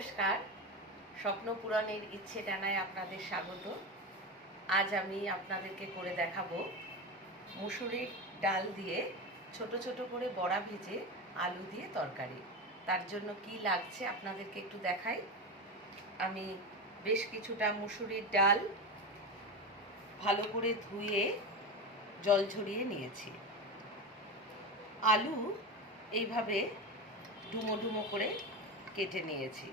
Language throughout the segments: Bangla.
নমস্কার। স্বপ্ন পূরণের ইচ্ছে ডানায় আপনাদের স্বাগত। আজ আমি আপনাদেরকে করে দেখাবো মুসুরির ডাল দিয়ে ছোট ছোট করে বড়া ভেজে আলু দিয়ে তরকারি। তার জন্য কি লাগছে আপনাদেরকে একটু দেখাই। আমি বেশ কিছুটা মুসুরির ডাল ভালো করে ধুয়ে জল ঝরিয়ে নিয়েছি। আলু এইভাবে ডুমো ডুমো করে কেটে নিয়েছি।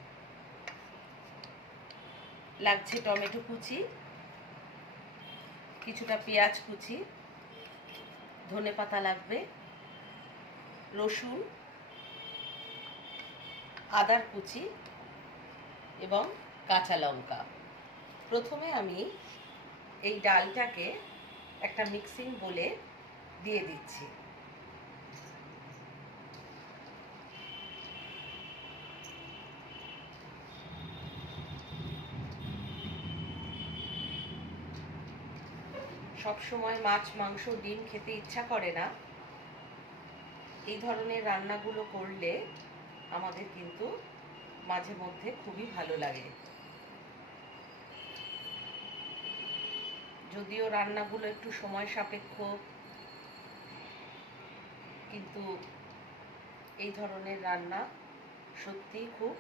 লাগছে টমেটো কুচি, কিছুটা পেঁয়াজ কুচি, ধনে পাতা লাগবে, রসুন, আদার কুচি এবং কাঁচা লঙ্কা। প্রথমে আমি এই ডালটাকে একটা মিক্সিং বলে দিয়ে দিচ্ছি। সব সময় মাছ, মাংস, ডিম খেতে ইচ্ছা করে না। এই ধরনের রান্নাগুলো করলে আমাদের কিন্তু মাঝে মধ্যে খুবই ভালো লাগে। যদিও রান্নাগুলো একটু সময় সাপেক্ষ, কিন্তু এই ধরনের রান্না সত্যিই খুব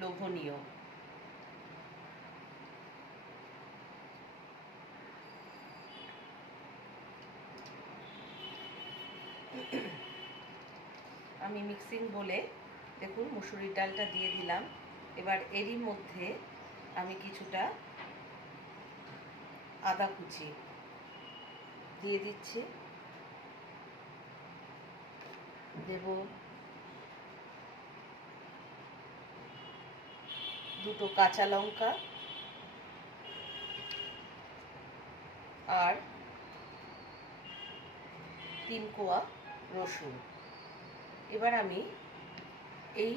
লোভনীয়। আমি মিক্সিং বলে, দেখুন, মুসুরির ডালটা দিয়ে দিলাম। এবার এরই মধ্যে আমি কিছুটা আদা কুচি দিয়ে দিচ্ছি। দেব দুটো কাঁচা লঙ্কা আর তিন কোয়া রসুন। এবার আমি এই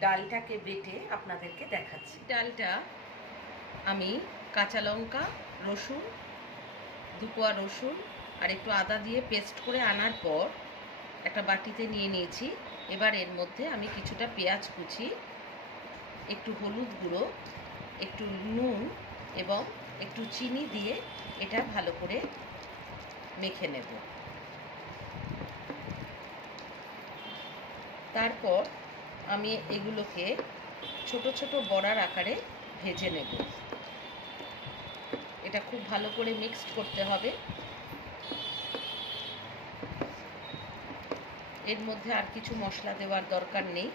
ডালটাকে বেটে আপনাদেরকে দেখাচ্ছি। ডালটা আমি কাঁচা লঙ্কা, রসুন, দুপোয়া রসুন আর একটু আদা দিয়ে পেস্ট করে আনার পর একটা বাটিতে নিয়ে নিয়েছি। এবার এর মধ্যে আমি কিছুটা পেঁয়াজ কুচি, একটু হলুদ গুঁড়ো, একটু নুন এবং একটু চিনি দিয়ে এটা ভালো করে মেখে নেব। তারপর আমি এগুলোকে ছোট ছোট বড়ার আকারে ভেজে নেব। এটা খুব ভালো করে মিক্সড করতে হবে। এর মধ্যে আর কিছু মশলা দেওয়ার দরকার নেই,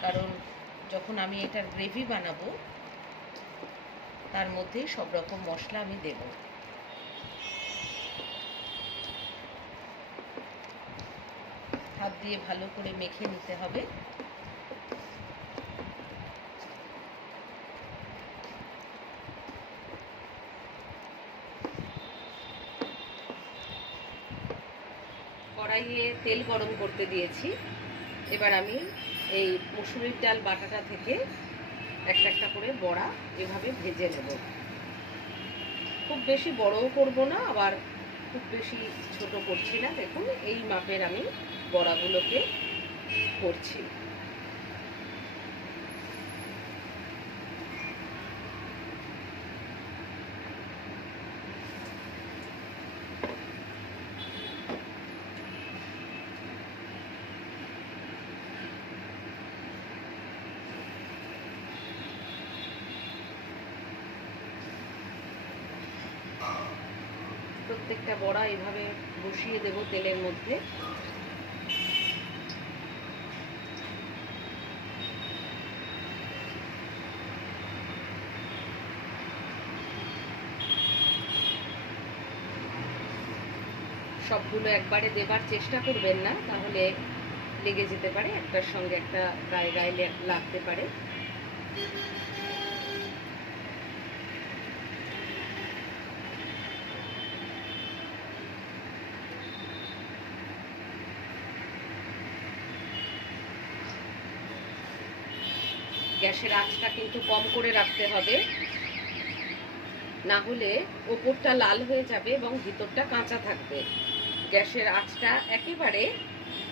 কারণ যখন আমি এটার গ্রেভি বানাবো, তার মধ্যেই সব রকম মশলা আমি দেবো। হাত দিয়ে ভালো করে মেখে নিতে হবে। কড়াইয়ে তেল গরম করতে দিয়েছি। এবার আমি এই মুসুরির ডাল বাটাটা থেকে একটা একটা করে বড়া এভাবে ভেজে নেব। খুব বেশি বড়ও করব না, আবার খুব বেশি ছোট করছি না। দেখুন, এই মাপের আমি বড়াগুলোকে করছি। প্রত্যেকটা বড়া এভাবে বসিয়ে দেব তেলের মধ্যে। সবগুলো একবারে দেবার চেষ্টা করবেন না, তাহলে লেগে যেতে পারে, একটার সঙ্গে একটা গায়ে গায়ে লাগতে পারে। গ্যাসের আঁচটা কিন্তু কম করে রাখতে হবে। না হলে ওপরটা লাল হয়ে যাবে এবং ভিতরটা কাঁচা থাকবে। গ্যাসের আঁচটা একেবারে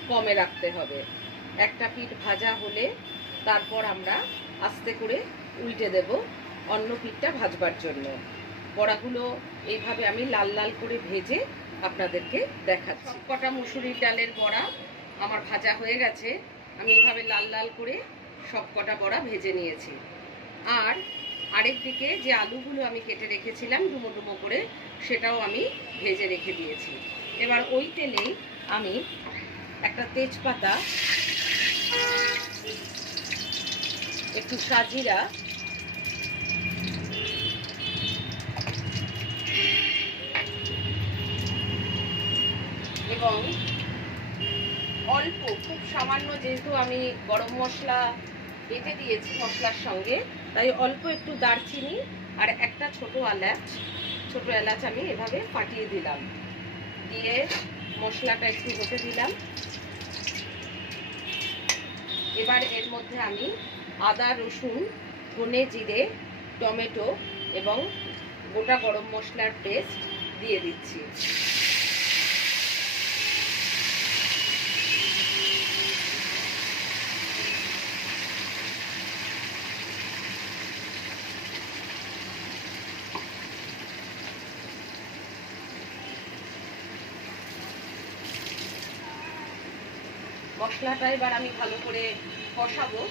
কমে রাখতে হবে। একটা পিঠ ভাজা হলে তারপর আমরা আস্তে করে উল্টে দেব অন্য পিঠটা ভাজবার জন্য। বড়াগুলো এইভাবে আমি লাল লাল করে ভেজে আপনাদেরকে দেখাচ্ছি। কটা মুসুরির ডালের বড়া আমার ভাজা হয়ে গেছে। আমি এইভাবে লাল লাল করে সব কটা বড়া ভেজে নিয়েছি। আর আরেক দিকে যে আলুগুলো আমি কেটে রেখেছিলাম ডুমো ডুমো করে, সেটাও আমি ভেজে রেখে দিয়েছি। এবার ওই তেলেই আমি একটা তেজপাতা, একটু সাজিরা, এবং অল্প, খুব সামান্য যেহেতু আমি গরম মশলা বেটে দিয়েছি মশলার সঙ্গে তাই অল্প একটু দারচিনি আর একটা ছোট এলাচ ছোট এলাচ আমি এভাবে ফাটিয়ে দিলাম। দিয়ে মশলাটা একটু হতে দিলাম। এবার এর মধ্যে আমি আদা, রসুন, ধনে জিরে, টমেটো এবং গোটা গরম মশলার পেস্ট দিয়ে দিচ্ছি। মশলাটা এবার আমি ভালো করে কষাবো।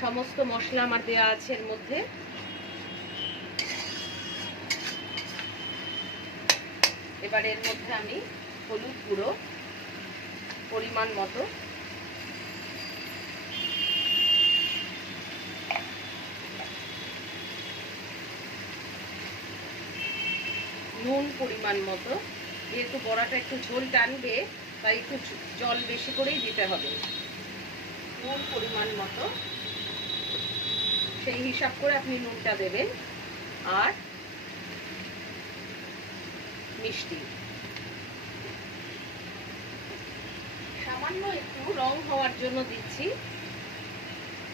সমস্ত মশলা আমার দেওয়া আছে এর মধ্যে। এবার এর মধ্যে আমি হলুদ গুঁড়ো পরিমাণ মতো। নুন পরিমাণ মতো। যেহেতু বড়াটা একটু ঝোল টানবে, তাই একটু জল বেশি করেই দিতে হবে। নুন পরিমাণ মতো। সেই হিসাব করে আপনি নুনটা দেবেন আর মিষ্টি। সামান্য একটু রং হওয়ার জন্য দিচ্ছি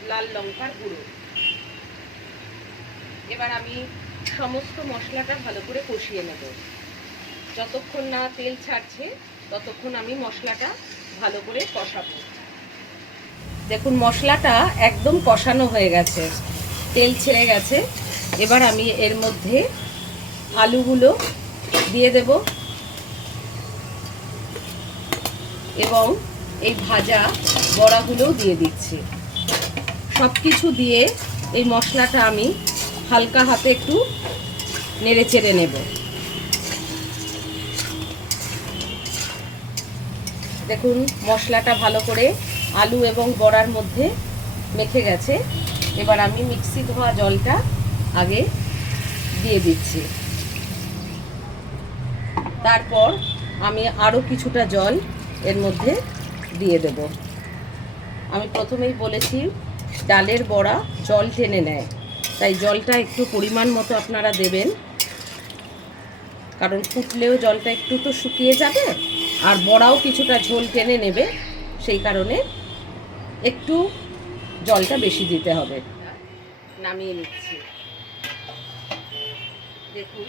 লাল লঙ্কার গুঁড়ো। এবার আমি সমস্ত মশলাটা ভালো করে কষিয়ে নেব। যতক্ষণ না তেল ছাড়ছে, ততক্ষণ আমি মশলাটা ভালো করে কষাবো। দেখুন, মশলাটা একদম কষানো হয়ে গেছে। তেল ছেড়ে গেছে। এবার আমি এর মধ্যে আলুগুলো দিয়ে দেব। এবং এই ভাজা বড়াগুলোও দিয়ে দিচ্ছি। সব কিছু দিয়ে এই মশলাটা আমি হালকা হাতে একটু নেড়ে চেড়ে নেব। দেখুন, মশলাটা ভালো করে আলু এবং বড়ার মধ্যে মেখে গেছে। এবার আমি মিক্সি ধোয়া জলটা আগে দিয়ে দিচ্ছি। তারপর আমি আরও কিছুটা জল এর মধ্যে দিয়ে দেব। আমি প্রথমেই বলেছি, ডালের বড়া জল টেনে নেয়। তাই জলটা একটু পরিমাণ মতো আপনারা দেবেন। কারণ ফুটলেও জলটা একটু তো শুকিয়ে যাবে। আর বড়াও কিছুটা ঝোল টেনে নেবে, সেই কারণে একটু জলটা বেশি দিতে হবে। নামিয়ে নিচ্ছি। দেখুন,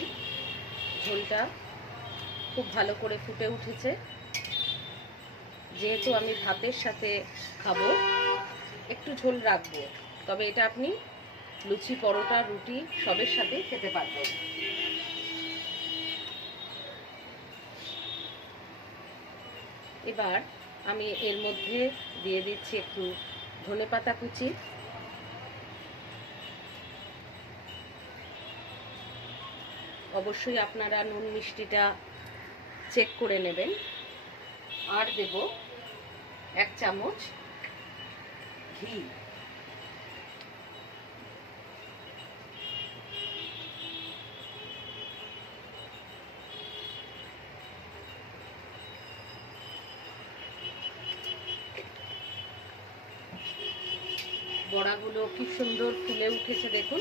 ঝোলটা খুব ভালো করে ফুটে উঠেছে। যেহেতু আমি ভাতের সাথে খাব, একটু ঝোল রাখব, তবে এটা আপনি লুচি, পরোটা, রুটি সবের সাথে খেতে পারবেন। এবার আমি এর মধ্যে দিয়ে দিচ্ছি একটু ধনে পাতা কুচি। অবশ্যই আপনারা নুন মিষ্টিটা চেক করে নেবেন। আর দেব এক চামচ ঘি। বড়াগুলো কি সুন্দর ফুলে উঠেছে দেখুন।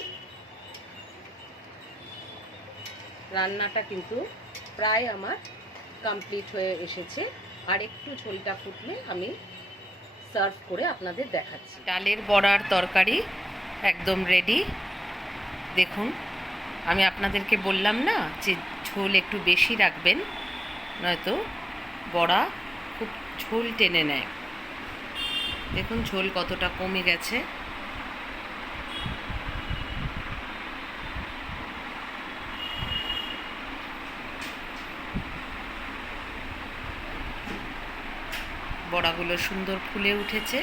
রান্নাটা কিন্তু প্রায় আমার কমপ্লিট হয়ে এসেছে। আর একটু ঝোলটা ফুটলে আমি সার্ভ করে আপনাদের দেখাচ্ছি। ডালের বড়ার তরকারি একদম রেডি দেখুন, আমি আপনাদেরকে বললাম না যে ঝোল একটু বেশি রাখবেন, নয়তো বড়া খুব ঝোল টেনে নেয়। দেখুন, ঝোল কতটা কমে গেছে। বড়াগুলো সুন্দর ফুলে উঠেছে।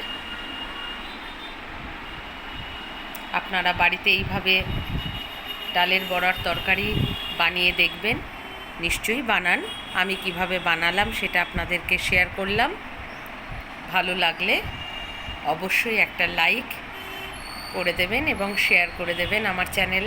আপনারা বাড়িতে এইভাবে ডালের বড়ার তরকারি বানিয়ে দেখবেন। নিশ্চয়ই বানান। আমি কীভাবে বানালাম সেটা আপনাদেরকে শেয়ার করলাম। ভালো লাগলে অবশ্যই একটা লাইক করে দেবেন এবং শেয়ার করে দেবেন আমার চ্যানেল